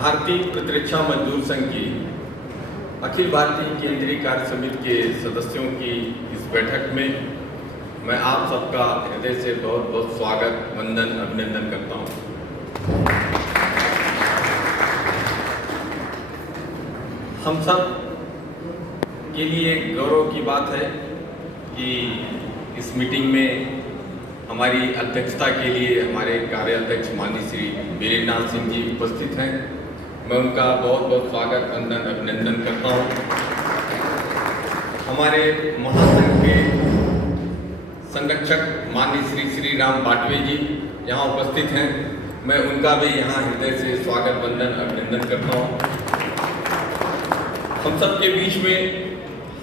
भारतीय प्रतिरक्षा मजदूर संघ की अखिल भारतीय केंद्रीय कार्य समिति के सदस्यों की इस बैठक में मैं आप सबका हृदय से बहुत बहुत स्वागत, वंदन, अभिनंदन करता हूं। हम सब के लिए गौरव की बात है कि इस मीटिंग में हमारी अध्यक्षता के लिए हमारे कार्याध्यक्ष माननीय श्री वीरेंद्रनाथ सिंह जी उपस्थित हैं। मैं उनका बहुत बहुत स्वागत, वंदन, अभिनंदन करता हूं। हमारे महासंघ के संरक्षक माननीय श्री श्री राम बाटवे जी यहाँ उपस्थित हैं। मैं उनका भी यहाँ हृदय से स्वागत, वंदन, अभिनंदन करता हूँ। हम सब के बीच में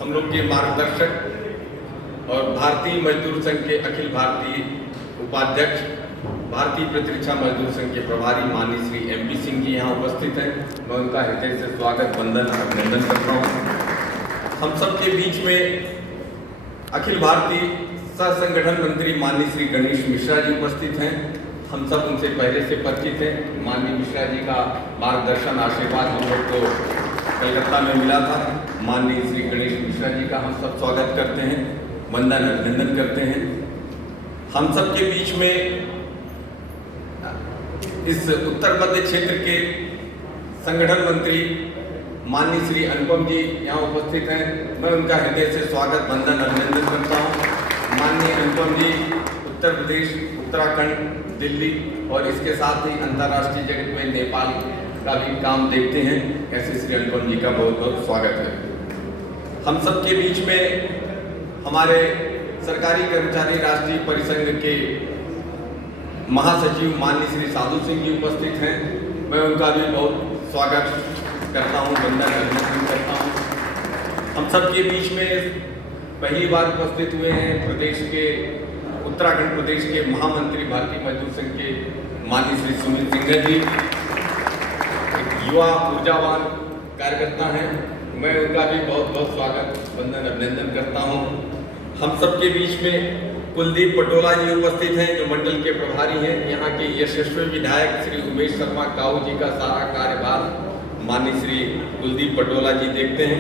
हम लोग के मार्गदर्शक और भारतीय मजदूर संघ के अखिल भारतीय उपाध्यक्ष, भारतीय प्रतिरक्षा मजदूर संघ के प्रभारी माननीय श्री MP सिंह जी यहाँ उपस्थित हैं। मैं उनका हृदय से स्वागत, वंदन, अभिनंदन करता हूँ। हम सब के बीच में अखिल भारतीय सह संगठन मंत्री माननीय श्री गणेश मिश्रा जी उपस्थित हैं। हम सब उनसे पहले से परिचित हैं। माननीय मिश्रा जी का मार्गदर्शन, आशीर्वाद हम लोग को कलकत्ता में मिला था। माननीय श्री गणेश मिश्रा जी का हम सब स्वागत करते हैं, वंदन, अभिनंदन करते हैं। हम सब के बीच में इस उत्तर मध्य क्षेत्र के संगठन मंत्री माननीय श्री अनुपम जी यहाँ उपस्थित हैं। मैं उनका हृदय से स्वागत, वंदन, अभिनंदन करता हूँ। माननीय अनुपम जी उत्तर प्रदेश, उत्तराखंड, दिल्ली और इसके साथ ही अंतर्राष्ट्रीय जगत में नेपाल का भी काम देखते हैं। ऐसे श्री अनुपम जी का बहुत बहुत स्वागत है। हम सब के बीच में हमारे सरकारी कर्मचारी राष्ट्रीय परिसंघ के महासचिव माननीय श्री साधु सिंह जी उपस्थित हैं। मैं उनका भी बहुत स्वागत करता हूं, वंदन, अभिनंदन करता हूं। हम सब के बीच में पहली बार उपस्थित हुए हैं प्रदेश के, उत्तराखंड प्रदेश के महामंत्री भारतीय मजदूर संघ के माननीय श्री सुमित सिंह जी, एक युवा ऊर्जावान कार्यकर्ता हैं। मैं उनका भी बहुत बहुत स्वागत, वंदन, अभिनंदन करता हूं। हम सब के बीच में कुलदीप पटोला जी उपस्थित हैं, जो मंडल के प्रभारी हैं। यहाँ के यशस्वी विधायक श्री उमेश शर्मा काऊ जी का सारा कार्यभार माननीय श्री कुलदीप पटोला जी देखते हैं।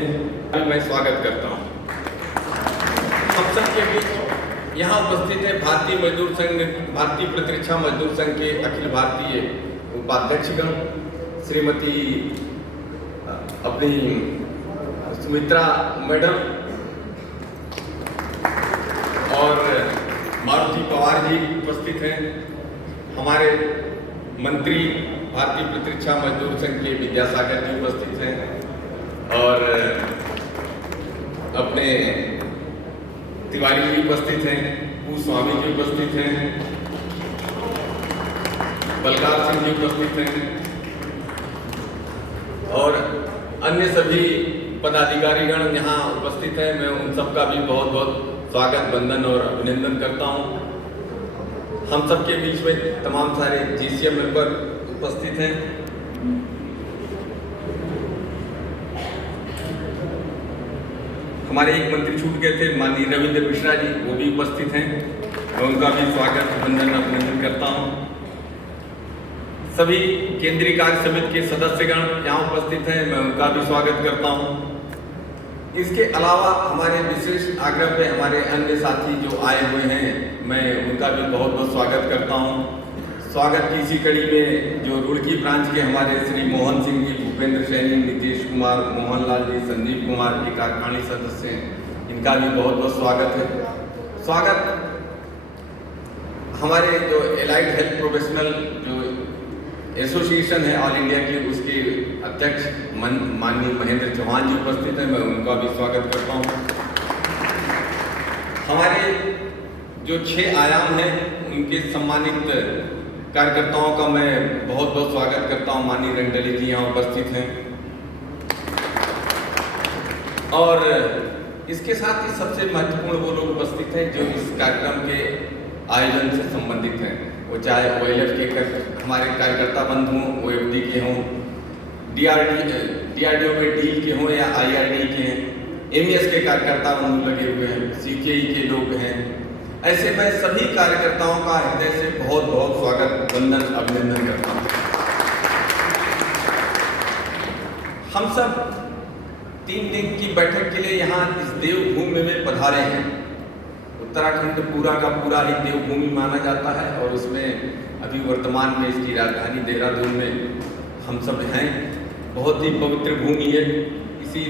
मैं स्वागत करता हूँ। हम सब के बीच यहाँ उपस्थित है भारतीय मजदूर संघ, भारतीय प्रतिरक्षा मजदूर संघ के अखिल भारतीय उपाध्यक्षगण, श्रीमती अपनी सुमित्रा मैडम और मारुति पवार जी उपस्थित हैं। हमारे मंत्री भारतीय प्रतिरक्षा मजदूर संघ के विद्यासागर जी उपस्थित हैं और अपने तिवारी जी उपस्थित हैं, पू स्वामी जी उपस्थित हैं, बलकार सिंह जी उपस्थित हैं और अन्य सभी पदाधिकारीगण यहाँ उपस्थित हैं। मैं उन सबका भी बहुत बहुत स्वागत, वंदन और अभिनंदन करता हूँ। हम सबके बीच में तमाम सारे GCM मेंबर उपस्थित हैं। हमारे एक मंत्री छूट गए थे, माननीय रविंद्र मिश्रा जी, वो भी उपस्थित हैं। मैं उनका भी स्वागत, वंदन, अभिनंदन करता हूँ। सभी केंद्रीय कार्य समिति के सदस्यगण यहाँ उपस्थित हैं। मैं उनका भी स्वागत करता हूँ। इसके अलावा हमारे विशेष आग्रह पे हमारे अन्य साथी जो आए हुए हैं, मैं उनका भी बहुत बहुत स्वागत करता हूं। स्वागत की इसी कड़ी में जो रुड़की ब्रांच के हमारे श्री मोहन सिंह जी, भूपेंद्र सैनी, नीतीश कुमार, मोहनलाल जी, संदीप कुमार के कार्यकारिणी सदस्य हैं, इनका भी बहुत बहुत स्वागत है। स्वागत हमारे जो एलाइड हेल्थ प्रोफेशनल जो एसोसिएशन है ऑल इंडिया की, उसके अध्यक्ष माननीय महेंद्र चौहान जी उपस्थित हैं। मैं उनका भी स्वागत करता हूं। हमारे जो 6 आयाम हैं, उनके सम्मानित कार्यकर्ताओं का मैं बहुत बहुत स्वागत करता हूं। माननीय रंगडली जी यहाँ उपस्थित हैं और इसके साथ ही सबसे महत्वपूर्ण वो लोग उपस्थित हैं जो इस कार्यक्रम के आयोजन से संबंधित हैं। वो चाहे OLF के हमारे कार्यकर्ता बंधु हों, OFD के हों, DRDO के डील के हों या IRD के हैं, MES के कार्यकर्ता बंधु लगे हुए हैं, CKE के लोग हैं। ऐसे मैं सभी कार्यकर्ताओं का हृदय से बहुत बहुत स्वागत, वंदन, अभिनंदन करता हूँ। हम सब 3 दिन की बैठक के लिए यहाँ इस देवभूमि में पधारे हैं। उत्तराखंड पूरा का पूरा ही देवभूमि माना जाता है और उसमें अभी वर्तमान में इसकी राजधानी देहरादून में हम सब हैं। बहुत ही पवित्र भूमि है, इसी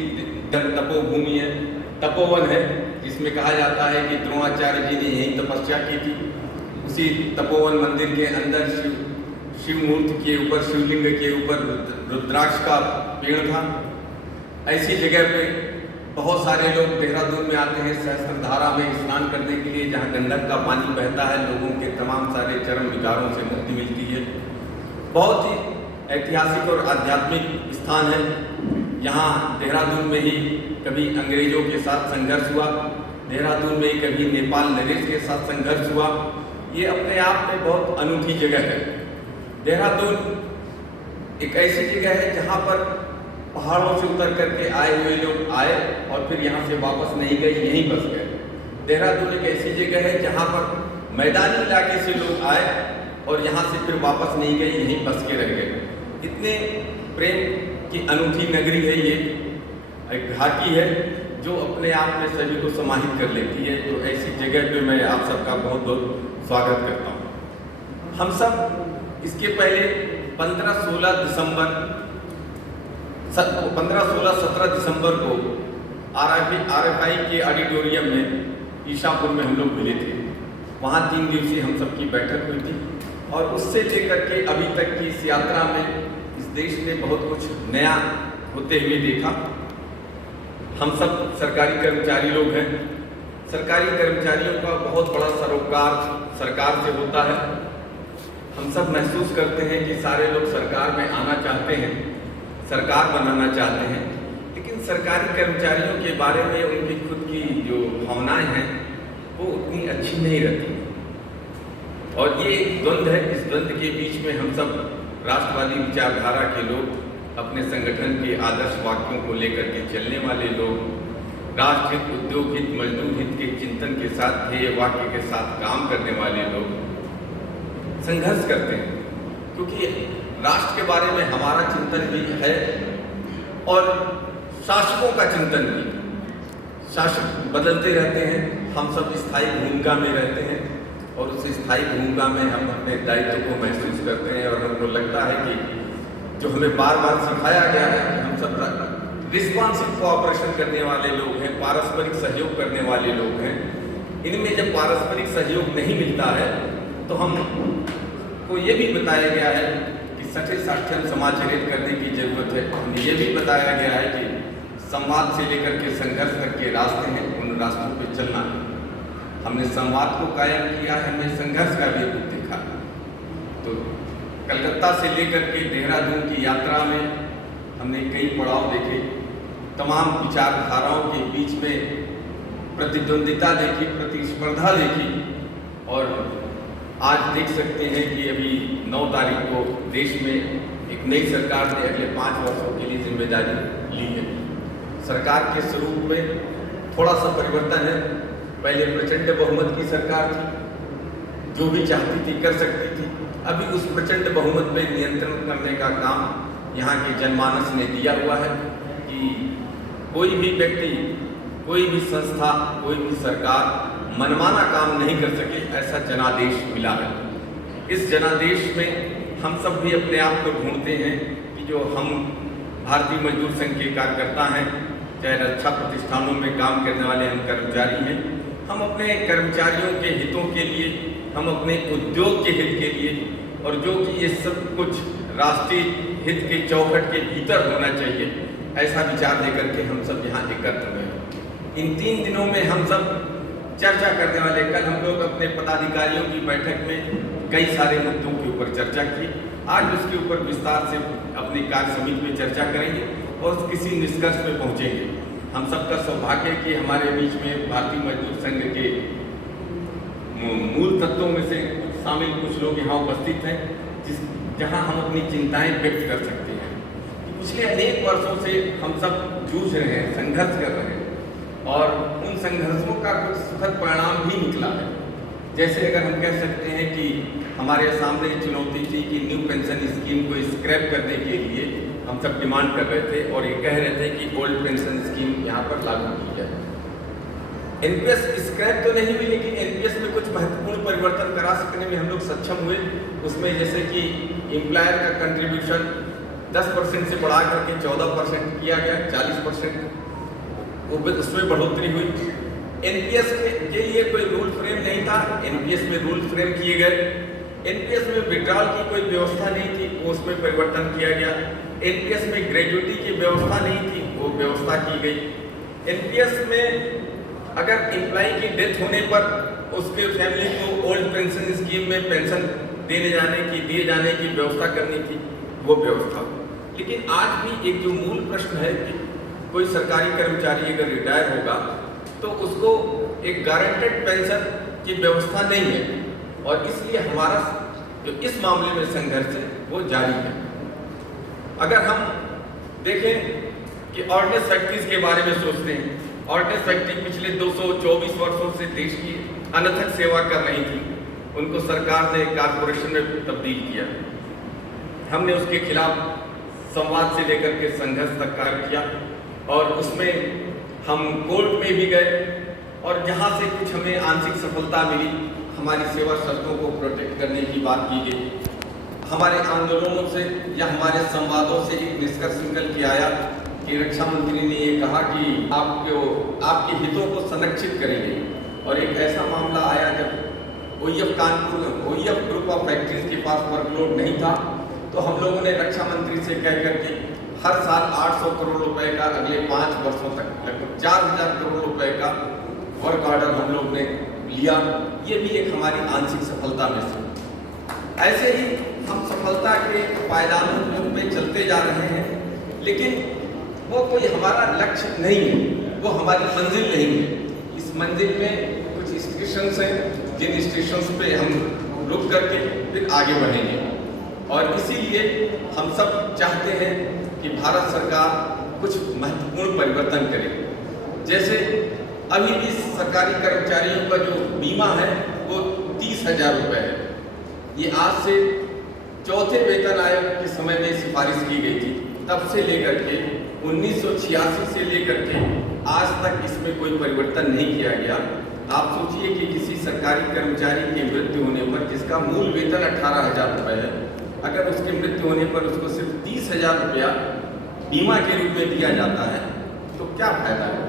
तपोभूमि है, तपोवन है, जिसमें कहा जाता है कि द्रोणाचार्य जी ने यहीं तपस्या की थी। उसी तपोवन मंदिर के अंदर शिव मूर्ति के ऊपर, शिवलिंग के ऊपर रुद्राक्ष का पेड़ था। ऐसी जगह पे बहुत सारे लोग देहरादून में आते हैं सहस्त्रधारा में स्नान करने के लिए, जहाँ गंडक का पानी बहता है, लोगों के तमाम सारे चरम विकारों से मुक्ति मिलती है। बहुत ही ऐतिहासिक और आध्यात्मिक स्थान है। यहाँ देहरादून में ही कभी अंग्रेजों के साथ संघर्ष हुआ, देहरादून में ही कभी नेपाल नरेश के साथ संघर्ष हुआ। ये अपने आप में बहुत अनूठी जगह है। देहरादून एक ऐसी जगह है जहाँ पर पहाड़ों से उतर करके आए हुए लोग आए और फिर यहाँ से वापस नहीं गए, यहीं बस गए। देहरादून एक ऐसी जगह है जहाँ पर मैदानी इलाके से लोग आए और यहाँ से फिर वापस नहीं गए, यहीं बस के रह गए। इतने प्रेम की अनूठी नगरी है ये, एक घाटी है जो अपने आप में सभी को समाहित कर लेती है। तो ऐसी जगह पे मैं आप सबका बहुत बहुत स्वागत करता हूँ। हम सब इसके पहले 15-16 17 दिसंबर को RFI के ऑडिटोरियम में ईशापुर में हम लोग मिले थे। वहाँ 3 दिवसीय हम सब की बैठक हुई थी और उससे लेकर के अभी तक की इस यात्रा में इस देश ने बहुत कुछ नया होते हुए देखा। हम सब सरकारी कर्मचारी लोग हैं। सरकारी कर्मचारियों का बहुत बड़ा सरोकार सरकार से होता है। हम सब महसूस करते हैं कि सारे लोग सरकार में आना चाहते हैं, सरकार बनाना चाहते हैं, लेकिन सरकारी कर्मचारियों के बारे में उनकी खुद की जो भावनाएं हैं वो उतनी अच्छी नहीं रहती। और ये एक द्वंद्व है। इस द्वंद्व के बीच में हम सब राष्ट्रवादी विचारधारा के लोग, अपने संगठन के आदर्श वाक्यों को लेकर के चलने वाले लोग, राष्ट्रहित, उद्योग हित, मजदूर हित के चिंतन के साथ, ध्येय वाक्य के साथ काम करने वाले लोग संघर्ष करते हैं। क्योंकि राष्ट्र के बारे में हमारा चिंतन भी है और शासकों का चिंतन भी। शासक बदलते रहते हैं, हम सब स्थायी भूमिका में रहते हैं और उस स्थायी भूमिका में हम अपने दायित्व को महसूस करते हैं और हमको लगता है कि जो हमें बार बार सिखाया गया है कि हम सब रिस्पॉन्सिव कोऑपरेशन करने वाले लोग हैं, पारस्परिक सहयोग करने वाले लोग हैं। इनमें जब पारस्परिक सहयोग नहीं मिलता है तो हमको ये भी बताया गया है कि सठे साक्षर समाचरित करने की जरूरत है। हमें ये भी बताया गया है कि संवाद से लेकर के संघर्ष तक के रास्ते हैं, उन रास्तों पे चलना है। हमने संवाद को कायम किया है, हमने संघर्ष का भी रूप देखा। तो कलकत्ता से लेकर के देहरादून की यात्रा में हमने कई पड़ाव देखे, तमाम विचारधाराओं के बीच में प्रतिद्वंदिता देखी, प्रतिस्पर्धा देखी और आज देख सकते हैं कि अभी 9 तारीख को देश में एक नई सरकार ने अगले 5 वर्षों के लिए जिम्मेदारी ली है। सरकार के स्वरूप में थोड़ा सा परिवर्तन है। पहले प्रचंड बहुमत की सरकार थी, जो भी चाहती थी कर सकती थी। अभी उस प्रचंड बहुमत पे नियंत्रण करने का काम यहाँ के जनमानस ने दिया हुआ है कि कोई भी व्यक्ति, कोई भी संस्था, कोई भी सरकार मनमाना काम नहीं कर सके, ऐसा जनादेश मिला है। इस जनादेश में हम सब भी अपने आप को ढूंढते हैं कि जो हम भारतीय मजदूर संघ के कार्यकर्ता हैं, चाहे रक्षा प्रतिष्ठानों में काम करने वाले हम कर्मचारी हैं, हम अपने कर्मचारियों के हितों के लिए, हम अपने उद्योग के हित के लिए और जो कि ये सब कुछ राष्ट्रीय हित के चौखट के भीतर होना चाहिए, ऐसा विचार लेकर के हम सब यहाँ एकत्र हुए हैं। इन 3 दिनों में हम सब चर्चा करने वाले, कल हम लोग अपने पदाधिकारियों की बैठक में कई सारे मुद्दों के ऊपर चर्चा की। आज उसके ऊपर विस्तार से अपनी कार्य समिति में चर्चा करेंगे और किसी निष्कर्ष पे पहुंचेंगे। हम सबका सौभाग्य है कि हमारे बीच में भारतीय मजदूर संघ के मूल तत्वों में से शामिल कुछ लोग यहाँ उपस्थित हैं, जहाँ हम अपनी चिंताएं व्यक्त कर सकते हैं। पिछले अनेक वर्षों से हम सब जूझ रहे हैं, संघर्ष कर रहे हैं और उन संघर्षों का कुछ सुखद परिणाम भी निकला है। जैसे अगर हम कह सकते हैं कि हमारे सामने चुनौती थी कि न्यू पेंशन स्कीम को स्क्रैप करने के लिए हम सब डिमांड कर रहे थे और ये कह रहे थे कि ओल्ड पेंशन स्कीम यहाँ पर लागू की जाए। एनपीएस स्क्रैप तो नहीं हुई, लेकिन एनपीएस में कुछ महत्वपूर्ण परिवर्तन करा सकने में हम लोग सक्षम हुए। उसमें जैसे कि एम्प्लॉयर का कंट्रीब्यूशन 10% से बढ़ा करके 14% किया गया, 40% उसमें बढ़ोतरी हुई। एनपीएस के लिए कोई रूल फ्रेम नहीं था, एनपीएस में रूल फ्रेम किए गए। एनपीएस में विड्रॉल की कोई व्यवस्था नहीं थी, वो उसमें परिवर्तन किया गया। एनपीएस में ग्रेजुटी की व्यवस्था नहीं थी, वो व्यवस्था की गई। एनपीएस में अगर एम्प्लॉय की डेथ होने पर उसके फैमिली को ओल्ड पेंशन स्कीम में पेंशन दिए जाने की व्यवस्था करनी थी, वो व्यवस्था। लेकिन आज भी एक जो मूल प्रश्न है कि कोई सरकारी कर्मचारी अगर रिटायर होगा तो उसको एक गारंटेड पेंशन की व्यवस्था नहीं है, और इसलिए हमारा जो इस मामले में संघर्ष है वो जारी है। अगर हम देखें कि ऑर्डिनेंस फैक्ट्रीज के बारे में सोचते हैं, ऑर्डिनेंस फैक्ट्री पिछले 224 वर्षों से देश की अनथक सेवा कर रही थी। उनको सरकार ने कारपोरेशन में तब्दील किया। हमने उसके खिलाफ संवाद से लेकर के संघर्ष तक कार्य किया, और उसमें हम कोर्ट में भी गए, और जहाँ से कुछ हमें आंशिक सफलता मिली, हमारी सेवा शर्तों को प्रोटेक्ट करने की बात की गई। हमारे आंदोलनों से या हमारे संवादों से एक निष्कर्ष निकल के आया कि रक्षा मंत्री ने ये कहा कि आपके हितों को संरक्षित करेंगे। और एक ऐसा मामला आया जब OEF Kanpur, OEF group of factories के पास वर्कलोड नहीं था, तो हम लोगों ने रक्षा मंत्री से कह करके हर साल 800 करोड़ रुपए का अगले 5 वर्षों तक लगभग 4000 करोड़ रुपए का वर्क ऑर्डर हम लोग ने लिया। ये भी एक हमारी आंशिक सफलता में से। ऐसे ही हम सफलता के पायदानों में चलते जा रहे हैं, लेकिन वो कोई हमारा लक्ष्य नहीं है, वो हमारी मंजिल नहीं है। इस मंजिल में कुछ स्टेशंस हैं, जिन स्टेशंस पे हम रुक करके फिर आगे बढ़ेंगे। और इसीलिए हम सब चाहते हैं कि भारत सरकार कुछ महत्वपूर्ण परिवर्तन करे। जैसे अभी भी सरकारी कर्मचारियों का जो बीमा है वो 30,000 रुपये है। ये आज से चौथे वेतन आयोग के समय में सिफारिश की गई थी। तब से लेकर के 1986 से लेकर के आज तक इसमें कोई परिवर्तन नहीं किया गया। आप सोचिए कि किसी सरकारी कर्मचारी की मृत्यु होने पर, जिसका मूल वेतन 18,000 रुपये है, अगर उसकी मृत्यु होने पर उसको सिर्फ 30,000 रुपया बीमा के रूप में दिया जाता है, तो क्या फायदा है।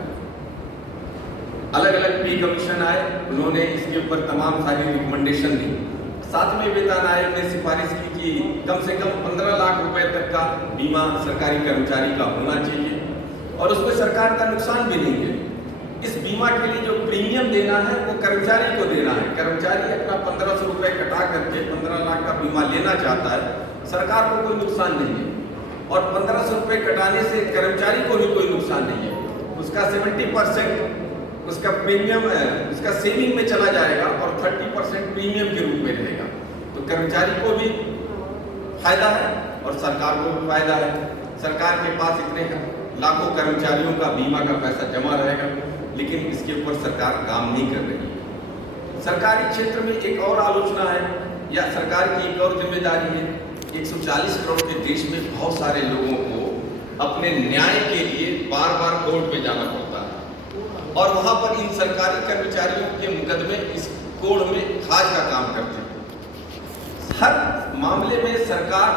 अलग अलग पे कमीशन आए, उन्होंने इसके ऊपर तमाम सारी रिकमेंडेशन दी। 7वें वेतन आयोग ने सिफारिश की कि कम से कम 15 लाख रुपए तक का बीमा सरकारी कर्मचारी का होना चाहिए, और उसमें सरकार का नुकसान भी नहीं है। इस बीमा के लिए जो प्रीमियम देना है वो कर्मचारी को देना है। कर्मचारी अपना 1500 रुपये कटा करके 15 लाख का बीमा लेना चाहता है, सरकार को कोई नुकसान नहीं है, और 1500 रुपये कटाने से कर्मचारी को भी कोई नुकसान नहीं है। उसका 70% उसका प्रीमियम उसका सेविंग में चला जाएगा, और 30% प्रीमियम के रूप में रहेगा। तो कर्मचारी को भी फायदा है और सरकार को भी फायदा है। सरकार के पास इतने लाखों कर्मचारियों का बीमा का पैसा जमा रहेगा, लेकिन इसके ऊपर सरकार काम नहीं कर रही है। सरकारी क्षेत्र में एक और आलोचना है, या सरकार की एक और जिम्मेदारी है। 140 करोड़ के देश में बहुत सारे लोगों को अपने न्याय के लिए बार बार कोर्ट में जाना पड़ता है, और वहाँ पर इन सरकारी कर्मचारियों के मुकदमे इस कोड में खाज का काम करते हैं। हर मामले में सरकार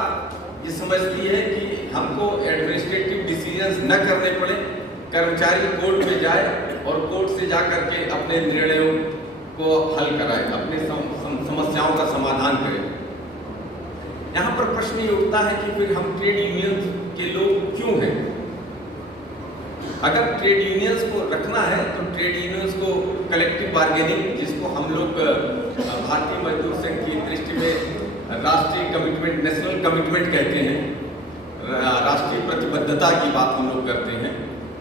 ये समझती है कि हमको एडमिनिस्ट्रेटिव डिसीजंस न करने पड़े, कर्मचारी कोर्ट में जाए और कोर्ट से जा करके अपने निर्णयों को हल कराए, अपने समस्याओं का समाधान करे। यहाँ पर प्रश्न ये उठता है कि फिर हम ट्रेड यूनियन के लोग क्यों हैं। अगर ट्रेड यूनियंस को रखना है तो ट्रेड यूनियंस को कलेक्टिव बार्गेनिंग, जिसको हम लोग भारतीय मजदूर संघ की दृष्टि में राष्ट्रीय कमिटमेंट, नेशनल कमिटमेंट कहते हैं, राष्ट्रीय प्रतिबद्धता की बात हम लोग करते हैं,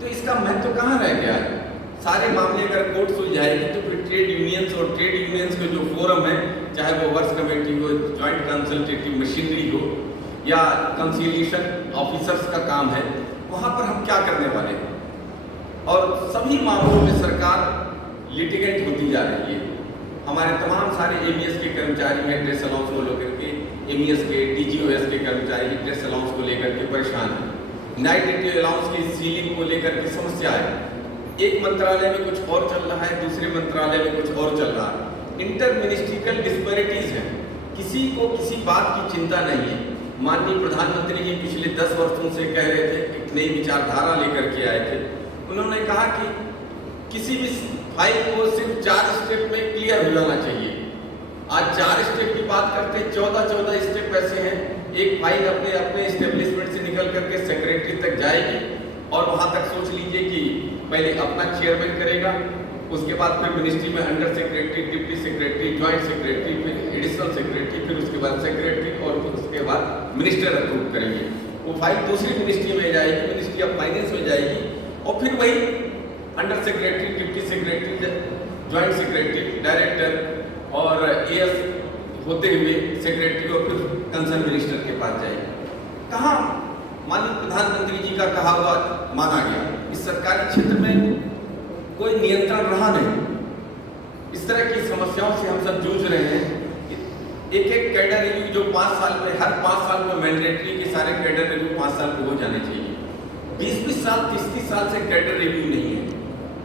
तो इसका महत्व कहाँ रह गया है। सारे मामले अगर कोर्ट सुलझाएगी तो फिर ट्रेड यूनियंस और ट्रेड यूनियंस के जो फोरम है, चाहे वो वर्क्स कमेटी हो, जॉइंट कंसल्टेटिव मशीनरी हो, या कंसिलिएशन ऑफिसर्स का काम है, वहाँ पर हम क्या करने वाले हैं। और सभी मामलों में सरकार लिटिगेंट होती जा रही है। हमारे तमाम सारे एमईएस के कर्मचारी हैं ड्रेस अलाउंस को लेकर के, एमईएस के टीजीओएस के कर्मचारी ड्रेस अलाउंस को लेकर के परेशान हैं। नाइट ड्यूटी अलाउंस की सीलिंग को लेकर के समस्या है। एक मंत्रालय में कुछ और चल रहा है, दूसरे मंत्रालय में कुछ और चल रहा है। इंटर मिनिस्ट्रियल डिस्पैरिटीज हैं, किसी को किसी बात की चिंता नहीं है। माननीय प्रधानमंत्री जी पिछले 10 वर्षों से कह रहे थे, एक नई विचारधारा लेकर के आए थे। उन्होंने कहा कि किसी भी फाइल को सिर्फ 4 स्टेप में क्लियर हो जाना चाहिए। आज 4 स्टेप की बात करते हैं, 14 स्टेप ऐसे हैं। एक फाइल अपने अपने एस्टेब्लिशमेंट से निकल करके सेक्रेटरी तक जाएगी और वहां तक सोच लीजिए कि पहले अपना चेयरमैन करेगा, उसके बाद फिर मिनिस्ट्री में under secretary, deputy secretary, joint secretary, फिर एडिशनल सेक्रेटरी, फिर उसके बाद सेक्रेटरी और फिर उसके बाद मिनिस्टर अप्रूव करेंगे। वो फाइल दूसरी मिनिस्ट्री में जाएगी, मिनिस्ट्री ऑफ फाइनेंस में जाएगी और फिर वही under secretary, deputy secretary, joint secretary, director और एएस होते हुए सेक्रेटरी और फिर कंसर्न मिनिस्टर के पास जाएगी। कहाँ माननीय प्रधानमंत्री जी का कहा हुआ माना गया। इस सरकारी क्षेत्र में कोई नियंत्रण रहा नहीं। इस तरह की समस्याओं से हम सब जूझ रहे हैं। एक कैडर रिव्यू जो 5 साल में, हर 5 साल में मैंडेटरी के सारे कैडर रिव्यू 5 साल को हो जाने चाहिए। 20-20 साल, 30-30 साल से कैडर रिव्यू नहीं है।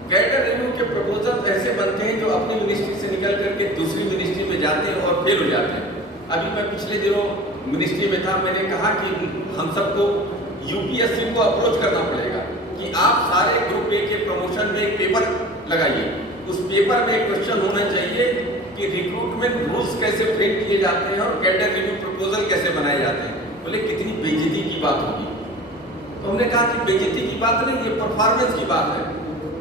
कैडर रिव्यू के प्रपोजल ऐसे बनते हैं जो अपनी मिनिस्ट्री से निकल करके दूसरी मिनिस्ट्री में जाते हैं और फेल हो जाते हैं। अभी मैं पिछले दिनों मिनिस्ट्री में था, मैंने कहा कि हम सबको यूपीएससी को अप्रोच करना पड़ेगा कि आप सारे ग्रुप ए के प्रमोशन में एक पेपर लगाइए। उस पेपर में एक क्वेश्चन होना चाहिए कि रिक्रूटमेंट रूल्स कैसे फ्रेम किए जाते हैं और कैडर रिव्यू प्रपोजल कैसे बनाए जाते हैं। बोले कितनी बेइज्जती की बात होगी। तो हमने कहा कि बेइज्जती की बात नहीं, ये परफॉर्मेंस की बात है।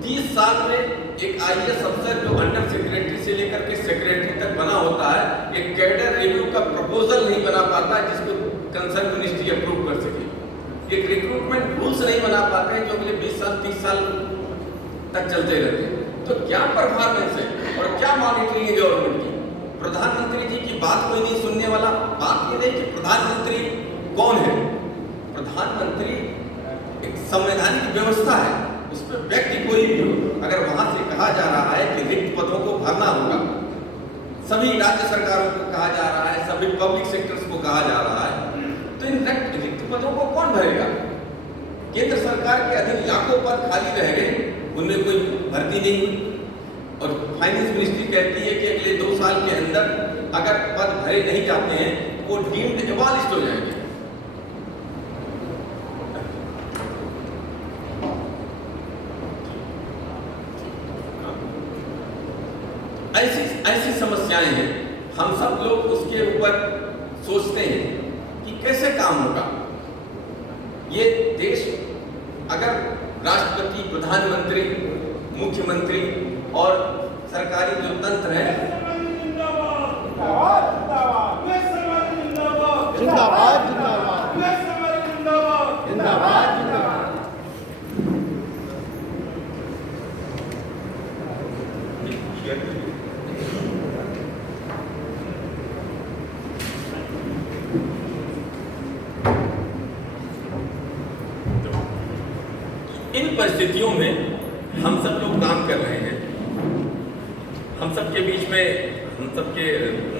30 साल में एक आईएएस अफसर जो अंडर सेक्रेटरी से लेकर के सेक्रेटरी तक बना होता है, एक कैडर रिव्यू का प्रपोजल नहीं बना पाता जिसको कंसर्न मिनिस्ट्री अप्रूव कर सके। एक रिक्रूटमेंट रूल्स नहीं बना पाते हैं जो अगले 20 साल 30 साल तक चलते रहते हैं। तो क्या परफॉर्मेंस है और क्या मॉनिटरिंग है गवर्नमेंट की। प्रधानमंत्री जी की बात कोई नहीं सुनने वाला। बात ये नहीं कि प्रधानमंत्री कौन है। प्रधानमंत्री एक संवैधानिक व्यवस्था है, उस पर व्यक्ति कोई भी हो, अगर वहां से कहा जा रहा है कि रिक्त पदों को भरना होगा, सभी राज्य सरकारों को कहा जा रहा है, सभी पब्लिक सेक्टर्स को कहा जा रहा है, तो इन रिक्त पदों को कौन भरेगा। केंद्र सरकार के अधीन लाखों पद खाली रह गए, उनमें कोई भर्ती नहीं हुई और फाइनेंस मिनिस्ट्री कहती है कि अगले 2 साल के अंदर अगर पद भरे नहीं जाते हैं वो डीम्ड एबॉलिश्ड हो जाएंगे। ऐसी समस्याएं हैं। हम सब लोग उसके ऊपर सोचते हैं कि कैसे काम होगा। ये देश अगर राष्ट्रपति, प्रधानमंत्री, मुख्यमंत्री और सरकारी जो तंत्र है, जिंदाबाद जिंदाबाद जिंदाबाद जिंदाबाद जिंदाबाद। इन परिस्थितियों में हम सब लोग काम कर रहे हैं। हम सबके बीच में हम सबके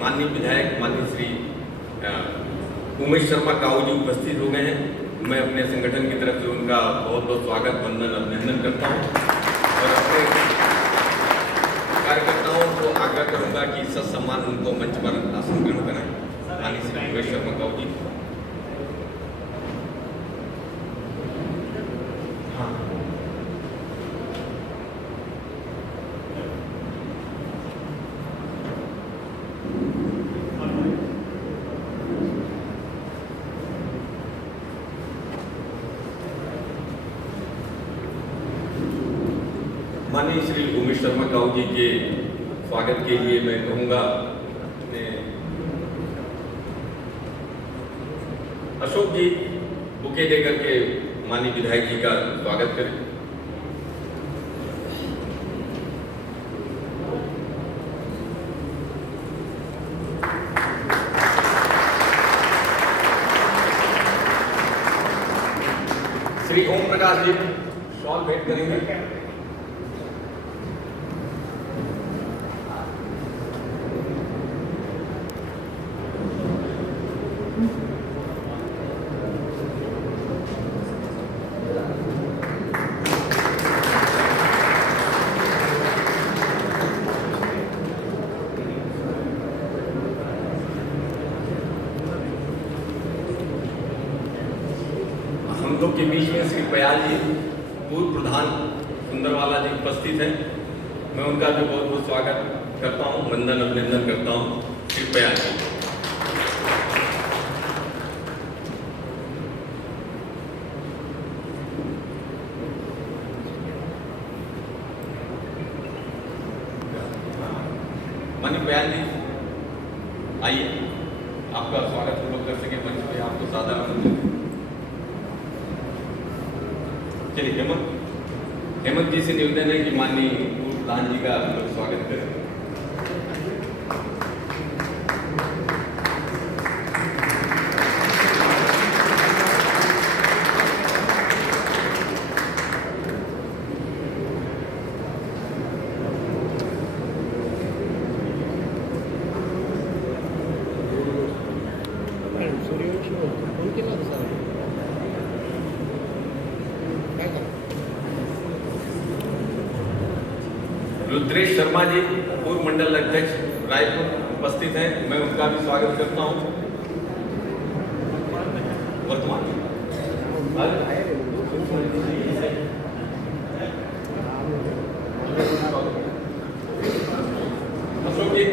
माननीय विधायक माननीय श्री उमेश शर्मा काऊ जी उपस्थित हो गए हैं। मैं अपने संगठन की तरफ से उनका बहुत बहुत स्वागत, वंदन, अभिनंदन करता हूं और अपने कार्यकर्ताओं को आग्रह करूंगा कि सत्सम्मान उनको मंच पर आसन ग्रहण कराएं। माननीय श्री उमेश शर्मा काऊ जी। माननीय श्री उमेश शर्मा काऊ जी के स्वागत के लिए मैं कहूँगा अशोक जी बुके देकर के माननीय विधायक जी का स्वागत करें। श्री ओम प्रकाश जी शॉल भेंट करेंगे। हम लोग के बीच में श्री पयाल जी पूर्व प्रधान सुंदरवाला जी उपस्थित हैं। मैं उनका भी बहुत बहुत स्वागत करता हूँ, वंदन अभिनंदन करता हूँ श्री पयाल जी। माननीय पयाल जी आइए, आपका स्वागत हम लोग कर सके मंच पे, आपको सादर आमंत्रित। चलिए हेमंत जी से निवेदन है कि माननीय पूर्व प्रधान जी का हम लोग स्वागत करें। रुद्रेश शर्मा जी पूर्व मंडल अध्यक्ष रायपुर उपस्थित हैं, मैं उनका भी स्वागत करता हूं। वर्तमान अशोक जी,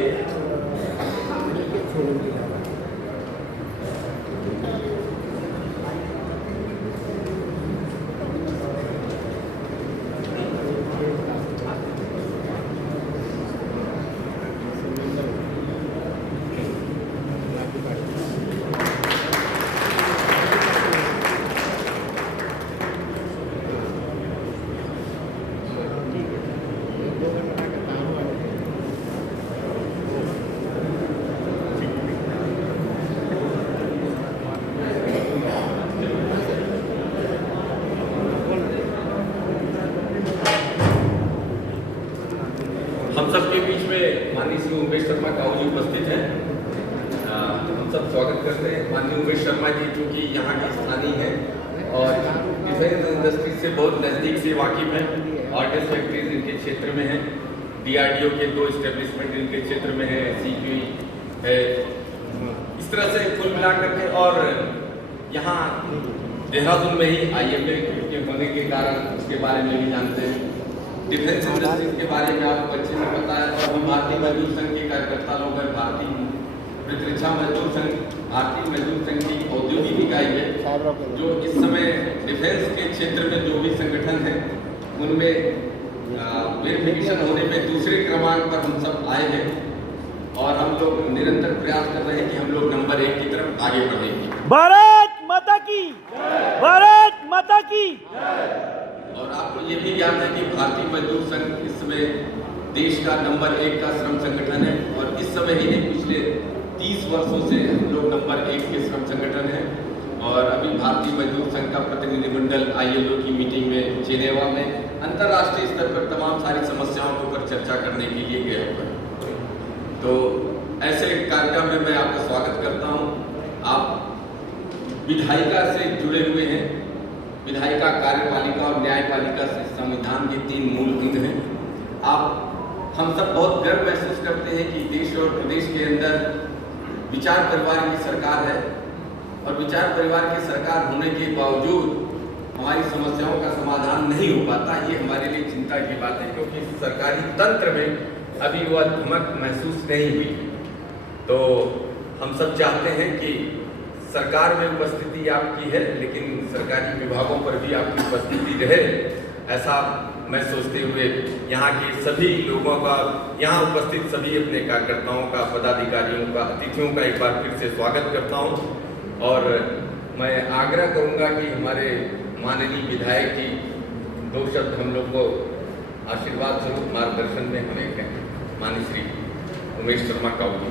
हम सबके बीच में माननीय श्री उमेश शर्मा काऊ जी उपस्थित हैं। हम सब स्वागत करते हैं। माननीय उमेश शर्मा जी जो कि यहाँ के स्थानीय हैं और डिफेंस इंडस्ट्री से बहुत नज़दीक से वाकिफ हैं। ऑर्डिनेंस फैक्ट्रीज इनके क्षेत्र में हैं, DRDO के 2 इस्टेब्लिशमेंट इनके क्षेत्र में है, CQE है, इस तरह से कुल मिलाकर के। और यहाँ देहरादून में ही IMA के होने के कारण उसके बारे में भी जानते हैं। डिफेंस इंडस्ट्रीज के बारे में आपको अच्छे से पता है। और हम भारतीय मजदूर संघ के कार्यकर्ता लोग हैं। भारतीय प्रतिरक्षा मजदूर संघ भारतीय मजदूर संघ की औद्योगिक इकाई है जो इस समय डिफेंस के क्षेत्र में जो भी संगठन है उनमें वेरिफिकेशन होने में दूसरे क्रमांक पर हम सब आए हैं। और हम लोग निरंतर प्रयास कर रहे हैं कि हम लोग नंबर 1 की तरफ आगे बढ़ेंगे। भारत माता की, भारत माता की। और आपको ये भी याद है कि भारतीय मजदूर संघ इस समय देश का नंबर 1 का श्रम संगठन है। और इस समय ही नहीं, पिछले 30 वर्षों से हम लोग नंबर 1 के श्रम संगठन हैं। और अभी भारतीय मजदूर संघ का प्रतिनिधिमंडल ILO की मीटिंग में जेनेवा में अंतर्राष्ट्रीय स्तर पर तमाम सारी समस्याओं के ऊपर चर्चा करने के लिए गए हुए हैं। तो ऐसे कार्यक्रम में मैं आपका स्वागत करता हूँ। आप विधायिका से जुड़े हुए हैं। विधायिका, कार्यपालिका और न्यायपालिका से संविधान के 3 मूल अंग हैं। हम सब बहुत गर्व महसूस करते हैं कि देश और प्रदेश के अंदर विचार परिवार की सरकार है। और विचार परिवार की सरकार होने के बावजूद हमारी समस्याओं का समाधान नहीं हो पाता। ये हमारे लिए चिंता की बात है, क्योंकि सरकारी तंत्र में अभी वह धमक महसूस नहीं हुई। तो हम सब चाहते हैं कि सरकार में उपस्थिति आपकी है, लेकिन सरकारी विभागों पर भी आपकी उपस्थिति रहे, ऐसा मैं सोचते हुए यहाँ के सभी लोगों का, यहाँ उपस्थित सभी अपने कार्यकर्ताओं का, पदाधिकारियों का, अतिथियों का एक बार फिर से स्वागत करता हूँ। और मैं आग्रह करूँगा कि हमारे माननीय विधायक जी 2 शब्द हम लोग को आशीर्वाद स्वरूप मार्गदर्शन में हमें कहें। माननीय श्री उमेश शर्मा काऊ जी।